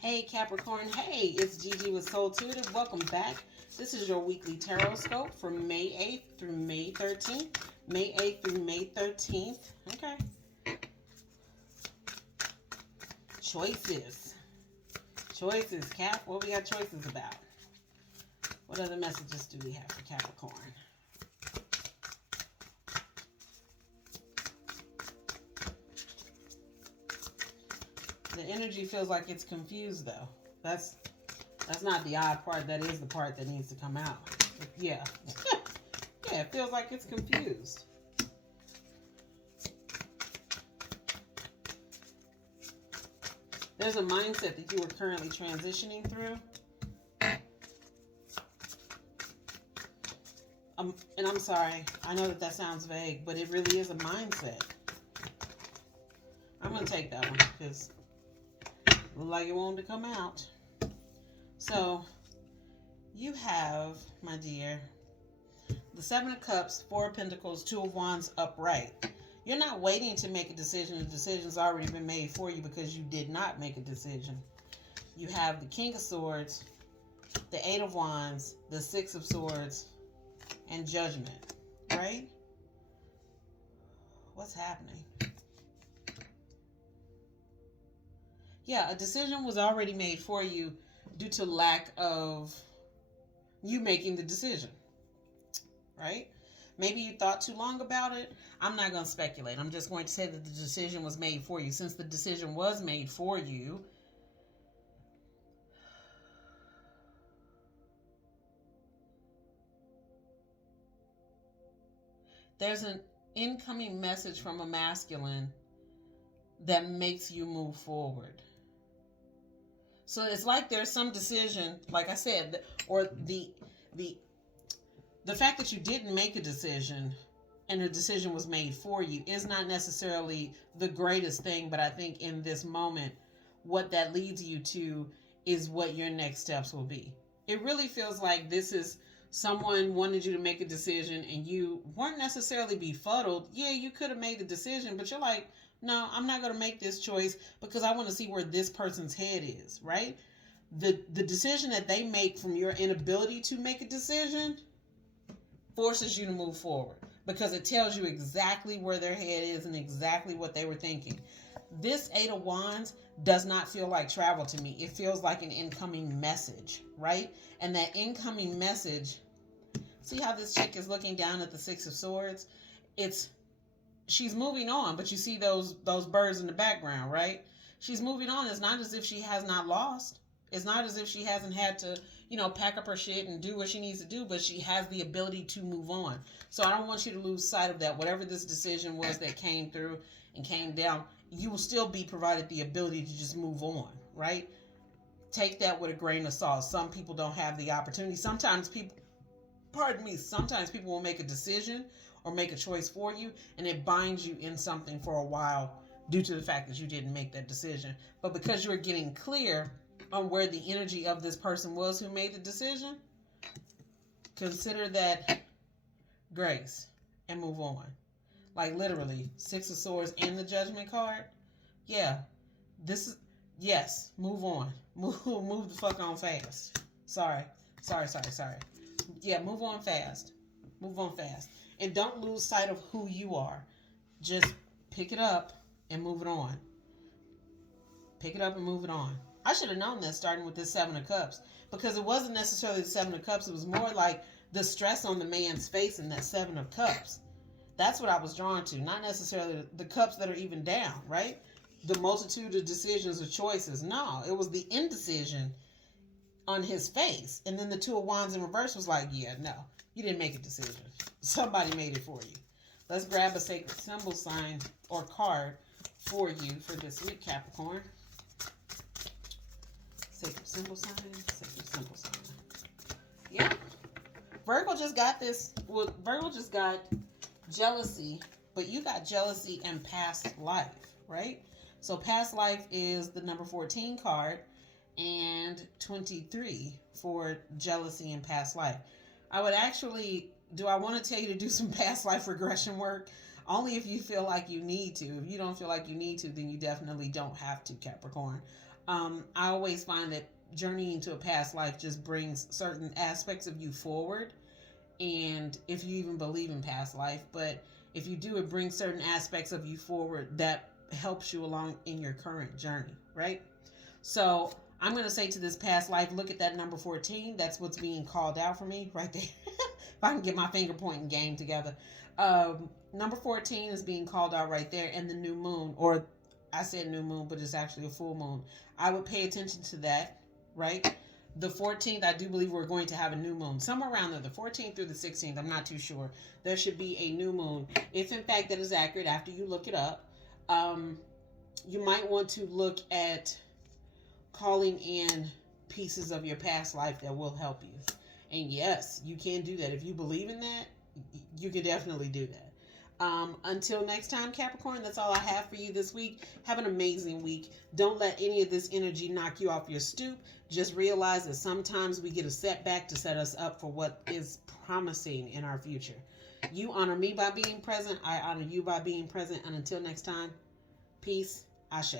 Hey Capricorn, hey, it's Gigi with Soul Intuitive. Welcome back. This is your weekly tarot scope for May 8th through May 13th. May 8th through May 13th. Okay. Choices. Choices, Cap. What we got choices about? What other messages do we have for Capricorn? The energy feels like it's confused though. That's not the odd part. That is the part that needs to come out. Yeah. Yeah, it feels like it's confused. There's a mindset that you are currently transitioning through. And I'm sorry, I know that sounds vague, but it really is a mindset. I'm going to take that one because it looks like it wanted to come out. So, you have, my dear, the Seven of Cups, Four of Pentacles, Two of Wands upright. You're not waiting to make a decision. The decision's already been made for you because you did not make a decision. You have the King of Swords, the Eight of Wands, the Six of Swords, and Judgment, right? What's happening? Yeah, a decision was already made for you due to lack of you making the decision, right? Maybe you thought too long about it. I'm not going to speculate. I'm just going to say that the decision was made for you. Since the decision was made for you, there's an incoming message from a masculine that makes you move forward. So it's like there's some decision, like I said, or the fact that you didn't make a decision and a decision was made for you is not necessarily the greatest thing, but I think in this moment, what that leads you to is what your next steps will be. It really feels like this is someone wanted you to make a decision and you weren't necessarily befuddled. Yeah, you could have made the decision, but you're like, no, I'm not going to make this choice because I want to see where this person's head is, right? The decision that they make from your inability to make a decision forces you to move forward because it tells you exactly where their head is and exactly what they were thinking. This Eight of Wands does not feel like travel to me. It feels like an incoming message, right? And that incoming message, see how this chick is looking down at the Six of Swords? She's moving on, but you see those birds in the background, right? She's moving on. It's not as if she has not lost. It's not as if she hasn't had to, pack up her shit and do what she needs to do, but she has the ability to move on. So I don't want you to lose sight of that. Whatever this decision was that came through and came down, you will still be provided the ability to just move on, right? Take that with a grain of salt. Some people don't have the opportunity. Sometimes people will make a decision or make a choice for you, and it binds you in something for a while due to the fact that you didn't make that decision. But because you're getting clear on where the energy of this person was who made the decision, consider that grace and move on. Like literally, Six of Swords and the Judgment card. Yeah, yes, move on. Move the fuck on fast. Sorry. Yeah, move on fast. Move on fast. And don't lose sight of who you are. Just pick it up and move it on. Pick it up and move it on. I should have known that starting with this Seven of Cups. Because it wasn't necessarily the Seven of Cups. It was more like the stress on the man's face in that Seven of Cups. That's what I was drawn to. Not necessarily the cups that are even down, right? The multitude of decisions or choices. No, it was the indecision on his face. And then the Two of Wands in reverse was like, yeah, no, you didn't make a decision. Somebody made it for you. Let's grab a sacred symbol sign or card for you for this week, Capricorn. Sacred symbol sign, sacred symbol sign. Yeah. Virgo just got this. Well, Virgo just got jealousy, but you got jealousy and past life, right? So past life is the number 14 card and 23 for jealousy and past life. I would actually, do I want to tell you to do some past life regression work? Only if you feel like you need to. If you don't feel like you need to, then you definitely don't have to, Capricorn. I always find that journeying to a past life just brings certain aspects of you forward. And if you even believe in past life, but if you do, it brings certain aspects of you forward that helps you along in your current journey, right? So I'm going to say to this past life, look at that number 14. That's what's being called out for me right there. If I can get my finger pointing game together. Number 14 is being called out right there, and the new moon, or I said new moon, but it's actually a full moon. I would pay attention to that, right? The 14th, I do believe we're going to have a new moon. Somewhere around there, the 14th through the 16th, I'm not too sure. There should be a new moon. If in fact that is accurate, after you look it up, you might want to look at calling in pieces of your past life that will help you. And yes, you can do that. If you believe in that, you can definitely do that. Until next time, Capricorn, that's all I have for you this week. Have an amazing week. Don't let any of this energy knock you off your stoop. Just realize that sometimes we get a setback to set us up for what is promising in our future. You honor me by being present. I honor you by being present. And until next time, peace. Ashe.